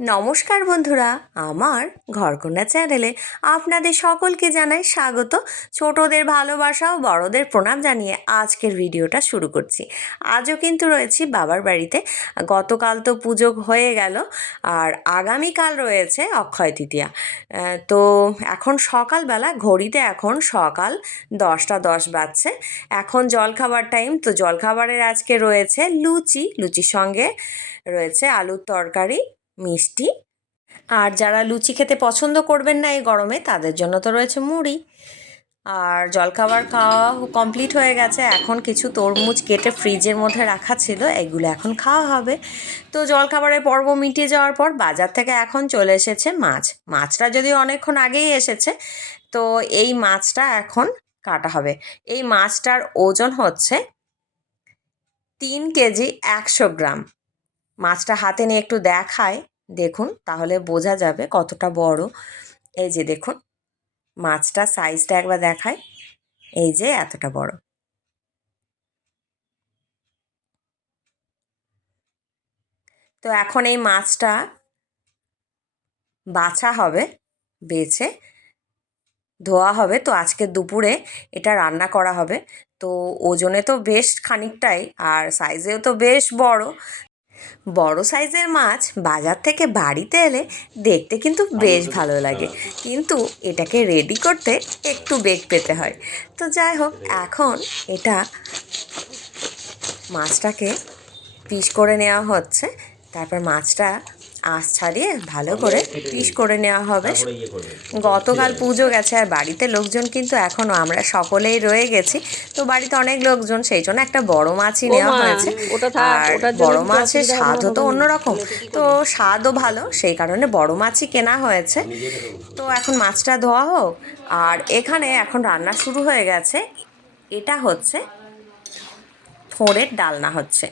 নমস্কার বন্ধুরা, আমার ঘরকন্যা চ্যানেলে আপনাদের সকলকে জানাই স্বাগত। ছোটদের ভালোবাসা ও বড়দের প্রণাম জানিয়ে আজকের ভিডিওটা শুরু করছি। আজও কিন্তু রয়েছি বাবার বাড়িতে। গতকাল তো পুজো হয়ে গেল আর আগামীকাল রয়েছে অক্ষয় তৃতীয়া। তো এখন সকালবেলা, ঘড়িতে এখন সকাল দশটা দশ বাজছে। এখন জলখাবার টাইম তো জলখাবারের আজকে রয়েছে লুচি। লুচির সঙ্গে রয়েছে আলুর তরকারি। মিষ্টি। আর যারা লুচি খেতে পছন্দ করবেন না এই গরমে, তাদের জন্য তো রয়েছে মুড়ি। আর জলখাবার খাওয়া কমপ্লিট হয়ে গেছে। এখন কিছু তরমুজ কেটে ফ্রিজের মধ্যে রাখা ছিল, এগুলো এখন খাওয়া হবে। তো জলখাবারের পর্ব মিটিয়ে যাওয়ার পর বাজার থেকে এখন চলে এসেছে মাছ। মাছটা যদিও অনেকক্ষণ আগেই এসেছে, তো এই মাছটা এখন কাটা হবে। এই মাছটার ওজন হচ্ছে তিন কেজি একশো গ্রাম। মাছটা হাতে নিয়ে একটু দেখায়, দেখুন তাহলে বোঝা যাবে কতটা বড়। এই যে দেখুন, মাছটা সাইজটা একবার দেখায় এই যে এতটা বড়। তো এখন এই মাছটা বাছা হবে, বেছে, ধোয়া হবে। তো আজকে দুপুরে এটা রান্না করা হবে। তো ওজনে তো বেশ খানিকটাই, আর সাইজেও তো বেশ বড়। বড় সাইজের মাছ বাজার থেকে বাড়িতে এলে দেখতে কিন্তু বেশ ভালো লাগে। কিন্তু এটাকে রেডি করতে একটু বেগ পেতে হয়। তো যাই হোক, এখন এটা মাছটাকে পিস করে নেওয়া হচ্ছে। তারপর মাছটা আঁশ ছাড়িয়ে ভালো করে পিস করে নেওয়া হবে। গতকাল পুজো গেছে আর বাড়িতে লোকজন কিন্তু এখনও আমরা সকলেই রয়ে গেছি। তো বাড়িতে অনেক লোকজন সেই জন্য একটা বড় মাছই নেওয়া হয়েছে। ওটা আর বড় মাছের স্বাদও তো। অন্যরকম। তো স্বাদও ভালো সেই কারণে বড় মাছই কেনা হয়েছে। তো এখন মাছটা ধোয়া হোক। আর এখানে এখন রান্না শুরু হয়ে গেছে। এটা হচ্ছে থোড়ের ডালনা হচ্ছে।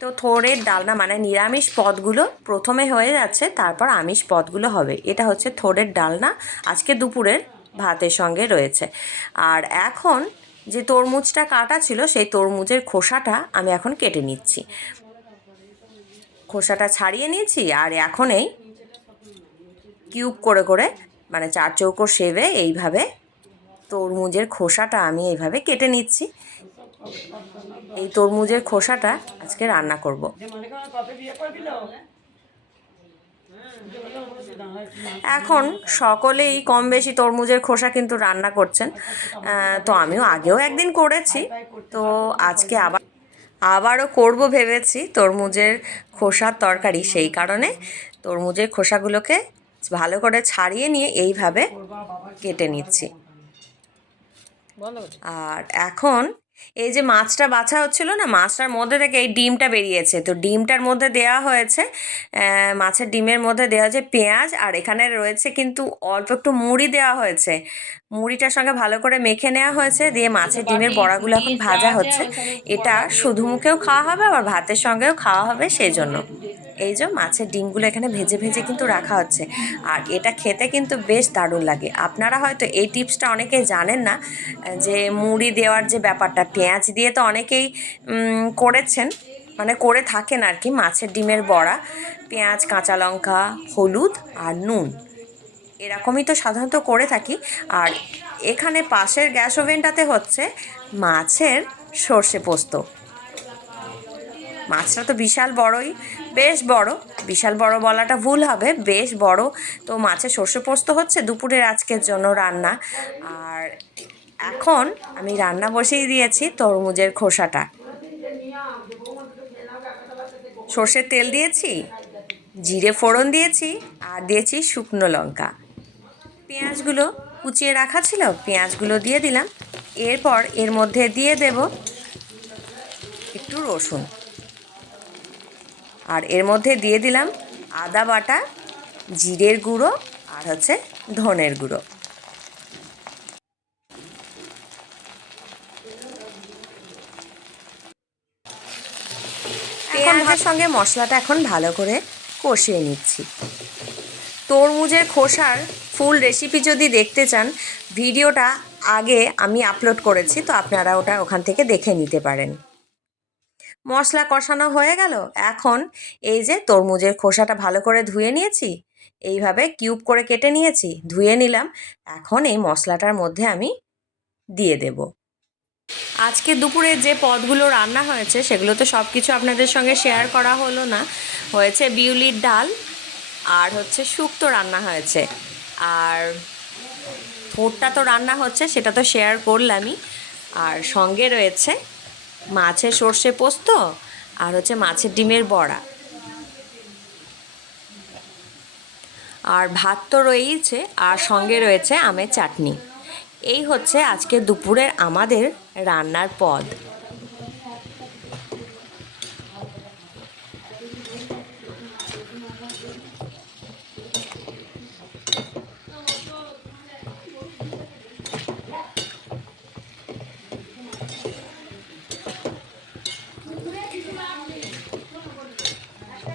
তো থোড়ের ডালনা মানে নিরামিষ পদগুলো প্রথমে হয়ে যাচ্ছে, তারপর আমিষ পদগুলো হবে। এটা হচ্ছে থোড়ের ডালনা, আজকে দুপুরের ভাতের সঙ্গে রয়েছে। আর এখন যে তরমুজটা কাটা ছিল, সেই তরমুজের খোসাটা আমি এখন কেটে নিচ্ছি। খোসাটা ছাড়িয়ে নিয়েছি আর এখন এই কিউব করে করে মানে চার চৌকো শেভে এইভাবে তরমুজের খোসাটা আমি এইভাবে কেটে নিচ্ছি। এই তরমুজের খোসাটা আজকে রান্না করব। এখন সকলেই কম বেশি তরমুজের খোসা কিন্তু রান্না করছেন। তো আমিও আগেও একদিন করেছি। তো আজকে আবার আবারও করব ভেবেছি তরমুজের খোসার তরকারি। সেই কারণে তরমুজের খোসাগুলোকে ভালো করে ছাড়িয়ে নিয়ে এইভাবে কেটে নিচ্ছি। আর এখন এই যে মাছটা বাছা হচ্ছিল না, মাছটার মধ্যে থেকে এই ডিমটা বেরিয়েছে। তো ডিমটার মধ্যে দেওয়া হয়েছে মাছের ডিমের মধ্যে দেওয়া হয়েছে পেঁয়াজ, আর এখানে রয়েছে কিন্তু অল্প একটু মুড়ি দেওয়া হয়েছে। মুড়িটার সঙ্গে ভালো করে মেখে নেওয়া হয়েছে, দিয়ে মাছের ডিমের বড়াগুলো এখন ভাজা হচ্ছে। এটা শুধু মুখেও খাওয়া হবে, আবার ভাতের সঙ্গেও খাওয়া হবে সেই জন্য এই যে মাছের ডিমগুলো এখানে ভেজে ভেজে কিন্তু রাখা হচ্ছে। আর এটা খেতে কিন্তু বেশ দারুণ লাগে। আপনারা হয়তো এই টিপসটা অনেকেই জানেন না, যে মুড়ি দেওয়ার যে ব্যাপারটা পেঁয়াজ দিয়ে তো অনেকেই করেছেন মানে করে থাকেন আর কি, মাছের ডিমের বড়া। পেঁয়াজ, কাঁচা লঙ্কা, হলুদ আর নুন। এরকমই তো সাধারণত করে থাকি। আর এখানে পাশের গ্যাস ওভেনটাতে হচ্ছে মাছের সর্ষে পোস্ত। মাছটা তো বিশাল বড়ই, বেশ বড়। বিশাল বড় বলাটা ভুল হবে, বেশ বড়। তো মাছের সর্ষে পোস্ত হচ্ছে দুপুরের আজকের জন্য রান্না। আর এখন আমি রান্না বসিয়ে দিয়েছি তরমুজের খোসাটা। সর্ষের তেল দিয়েছি, জিরে ফোড়ন দিয়েছি আর দিয়েছি শুকনো লঙ্কা। পেঁয়াজগুলো কুচিয়ে রাখা ছিল, পেঁয়াজগুলো দিয়ে দিলাম। এরপর এর মধ্যে দিয়ে দেব একটু রসুন। আর এর মধ্যে দিয়ে দিলাম আদা বাটা, জিরের গুঁড়ো আর হচ্ছে ধনের গুঁড়ো। পেঁয়াজের সঙ্গে মশলাটা এখন ভালো করে কষিয়ে নিচ্ছি। তরমুজের খোসার ফুল রেসিপি যদি দেখতে চান, ভিডিওটা আগে আমি আপলোড করেছি, তো আপনারা ওটা ওখান থেকে দেখে নিতে পারেন। মশলা কষানো হয়ে গেল, এখন এই যে তরমুজের খোসাটা ভালো করে ধুয়ে নিয়েছি, এইভাবে কিউব করে কেটে নিয়েছি, ধুয়ে নিলাম, এখন এই মশলাটার মধ্যে আমি দিয়ে দেব। আজকে দুপুরে যে পদগুলো রান্না হয়েছে সেগুলো তো সব কিছু আপনাদের সঙ্গে শেয়ার করা হলো না। হয়েছে বিউলির ডাল আর হচ্ছে শুক্তো রান্না হয়েছে। আর ঠোঁটটা তো রান্না হচ্ছে, সেটা তো শেয়ার করলামই। আর সঙ্গে রয়েছে মাছের সর্ষে পোস্ত আর হচ্ছে মাছের ডিমের বড়া। আর ভাত তো রয়েইছে, আর সঙ্গে রয়েছে আমের চাটনি। এই হচ্ছে আজকে দুপুরের আমাদের রান্নার পদ।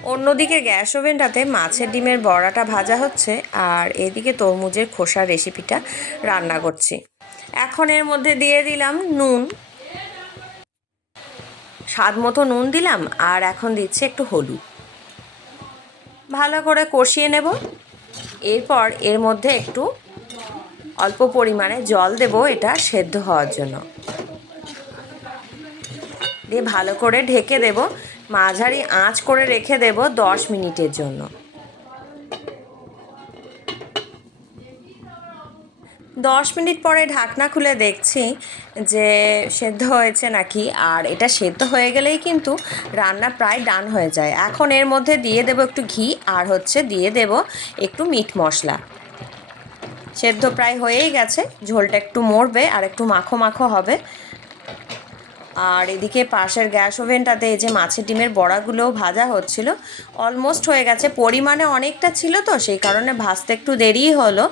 অন্যদিকে গ্যাস ওভেনটাতে মাছের ডিমের বড়াটা ভাজা হচ্ছে আর এদিকে তরমুজের খোসার রেসিপিটা রান্না করছি। এখন এর মধ্যে দিয়ে দিলাম নুন। স্বাদ মতো নুন দিলাম আর এখন দিচ্ছি একটু হলুদ। ভালো করে কষিয়ে নেব। এরপর এর মধ্যে একটু অল্প পরিমাণে জল দেব এটা সেদ্ধ হওয়ার জন্য। দিয়ে ভালো করে ঢেকে দেব। মাঝারি আঁচ করে রেখে দেব দশ মিনিটের জন্য। দশ মিনিট পরে ঢাকনা খুলে দেখছি যে সেদ্ধ হয়েছে নাকি, আর এটা সেদ্ধ হয়ে গেলেই কিন্তু রান্না প্রায় ডান হয়ে যায়। এখন এর মধ্যে দিয়ে দেব একটু ঘি, আর হচ্ছে দিয়ে দেব একটু মিট মশলা। সেদ্ধ প্রায় হয়েই গেছে, ঝোলটা একটু মরবে আর একটু মাখো মাখো হবে। আর এদিকে পাশের গ্যাস ওভেনটাতে এই যে মাছের ডিমের বড়াগুলোও ভাজা হচ্ছিল অলমোস্ট হয়ে গেছে। পরিমাণে অনেকটা ছিল তো, সেই কারণে ভাজতে একটু দেরিই হলো।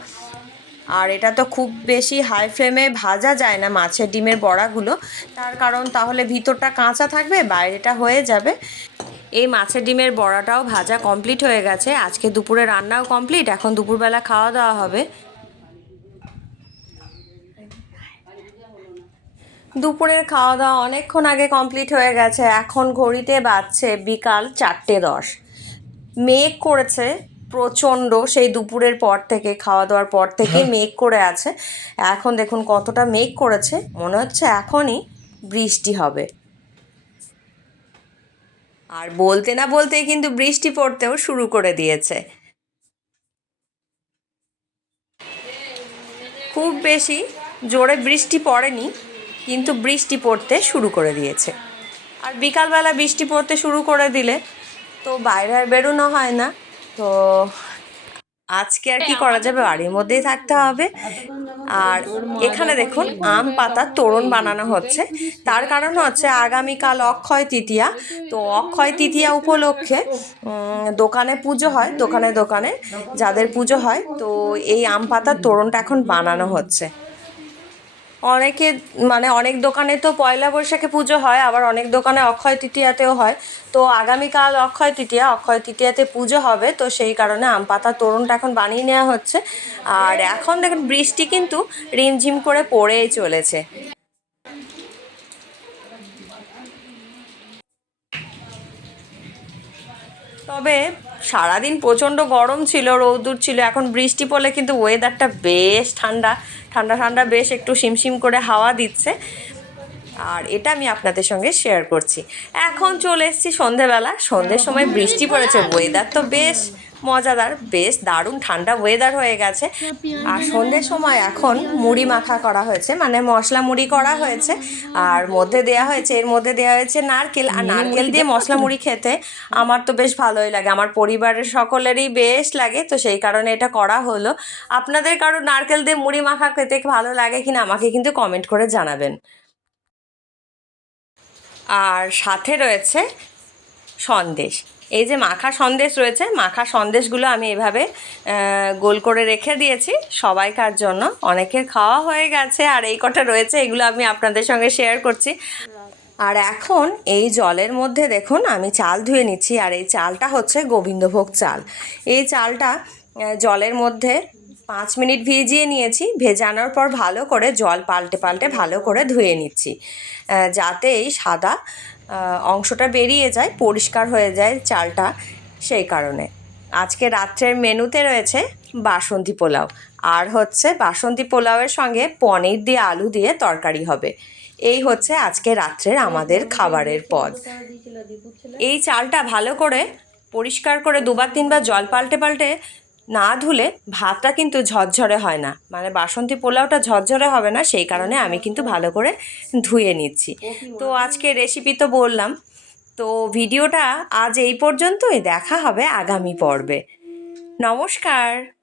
আর এটা তো খুব বেশি হাই ফ্লেমে ভাজা যায় না মাছের ডিমের বড়াগুলো। তার কারণ তাহলে ভিতরটা কাঁচা থাকবে, বাইরেটা হয়ে যাবে। এই মাছের ডিমের বড়াটাও ভাজা কমপ্লিট হয়ে গেছে। আজকে দুপুরে রান্নাও কমপ্লিট এখন দুপুরবেলা খাওয়া দাওয়া হবে। দুপুরের খাওয়া দাওয়া অনেকক্ষণ আগে কমপ্লিট হয়ে গেছে। এখন ঘড়িতে বাজছে বিকাল চারটে দশ। মেঘ করেছে প্রচণ্ড সেই দুপুরের পর থেকে খাওয়া দাওয়ার পর থেকে মেঘ করে আছে। এখন দেখুন কতটা মেঘ করেছে। মনে হচ্ছে এখনই বৃষ্টি হবে। আর বলতে না বলতেই কিন্তু বৃষ্টি পড়তেও শুরু করে দিয়েছে। খুব বেশি জোরে বৃষ্টি পড়েনি। কিন্তু বৃষ্টি পড়তে শুরু করে দিয়েছে। আর বিকালবেলা বৃষ্টি পড়তে শুরু করে দিলে তো বাইরে আর বেরোনো হয় না। তো আজকে আর কি করা যাবে? বাড়ির মধ্যেই থাকতে হবে। আর এখানে দেখুন, আম পাতার তোরণ বানানো হচ্ছে। তার কারণ হচ্ছে আগামীকাল অক্ষয় তৃতীয়া। তো অক্ষয় তৃতীয়া উপলক্ষে দোকানে পুজো হয়, দোকানে দোকানে যাদের পুজো হয়। তো এই আম পাতার তোরণটা এখন বানানো হচ্ছে। অনেকে মানে অনেক দোকানে তো পয়লা বৈশাখে পুজো হয়, আবার অনেক দোকানে অক্ষয় তৃতীয়াতেও হয়। তো আগামীকাল অক্ষয় তৃতীয়া, অক্ষয় তৃতীয়াতে পুজো হবে, তো সেই কারণে আম পাতা তোরণটা এখন বানিয়ে নেওয়া হচ্ছে। আর এখন দেখুন, বৃষ্টি কিন্তু রিমঝিম করে পড়েই চলেছে। তবে সারাদিন প্রচণ্ড গরম ছিল রৌদুর ছিল, এখন বৃষ্টি পড়লে কিন্তু ওয়েদারটা বেশ ঠান্ডা ঠান্ডা ঠান্ডা, বেশ একটু শিমশিম করে হাওয়া দিচ্ছে। আর এটা আমি আপনাদের সঙ্গে শেয়ার করছি। এখন চলে এসেছি সন্ধেবেলা, সন্ধ্যের সময় বৃষ্টি পড়েছে ওয়েদার তো বেশ মজাদার বেশ দারুণ ঠান্ডা ওয়েদার হয়ে গেছে। আর সন্ধ্যের সময় এখন মুড়ি মাখা করা হয়েছে মানে মশলা মুড়ি করা হয়েছে। আর মধ্যে দেয়া হয়েছে এর মধ্যে দেওয়া হয়েছে নারকেল। আর নারকেল দিয়ে মশলা মুড়ি খেতে আমার তো বেশ ভালোই লাগে আমার পরিবারের সকলেরই বেশ লাগে তো সেই কারণে এটা করা হলো। আপনাদের কারও নারকেল দিয়ে মুড়ি মাখা খেতে ভালো লাগে কিনা আমাকে কিন্তু কমেন্ট করে জানাবেন। আর সাথে রয়েছে সন্দেশ। এই যে মাখা সন্দেশ রয়েছে, মাখা সন্দেশগুলো আমি এভাবে গোল করে রেখে দিয়েছি। সবাইকার জন্য। অনেকের খাওয়া হয়ে গেছে, আর এই কটা রয়েছে, এগুলো আমি আপনাদের সঙ্গে শেয়ার করছি। আর এখন এই জলের মধ্যে দেখুন, আমি চাল ধুয়ে নিচ্ছি, আর এই চালটা হচ্ছে গোবিন্দভোগ চাল। এই চালটা জলের মধ্যে পাঁচ মিনিট ভিজিয়ে নিয়েছি, ভেজানোর পর ভালো করে জল পাল্টে পাল্টে ভালো করে ধুয়ে নিচ্ছি। যাতে এই সাদা অংশটা বেরিয়ে যায়, পরিষ্কার হয়ে যায় চালটা সেই কারণে। আজকে রাত্রের মেনুতে রয়েছে বাসন্তী পোলাও। আর হচ্ছে বাসন্তী পোলাওয়ের সঙ্গে পনির দিয়ে আলু দিয়ে তরকারি হবে। এই হচ্ছে আজকে রাত্রের আমাদের খাবারের পদ। এই চালটা ভালো করে পরিষ্কার করে দুবার তিনবার জল পাল্টে পাল্টে না ধুলে ভাতটা কিন্তু ঝরঝরে হয় না। মানে বাসন্তী পোলাওটা ঝরঝরে হবে না সেই কারণে আমি কিন্তু ভালো করে ধুয়ে নিচ্ছি। তো আজকে রেসিপি তো বললাম। তো ভিডিওটা আজ এই পর্যন্তই দেখা হবে আগামী পর্বে। নমস্কার।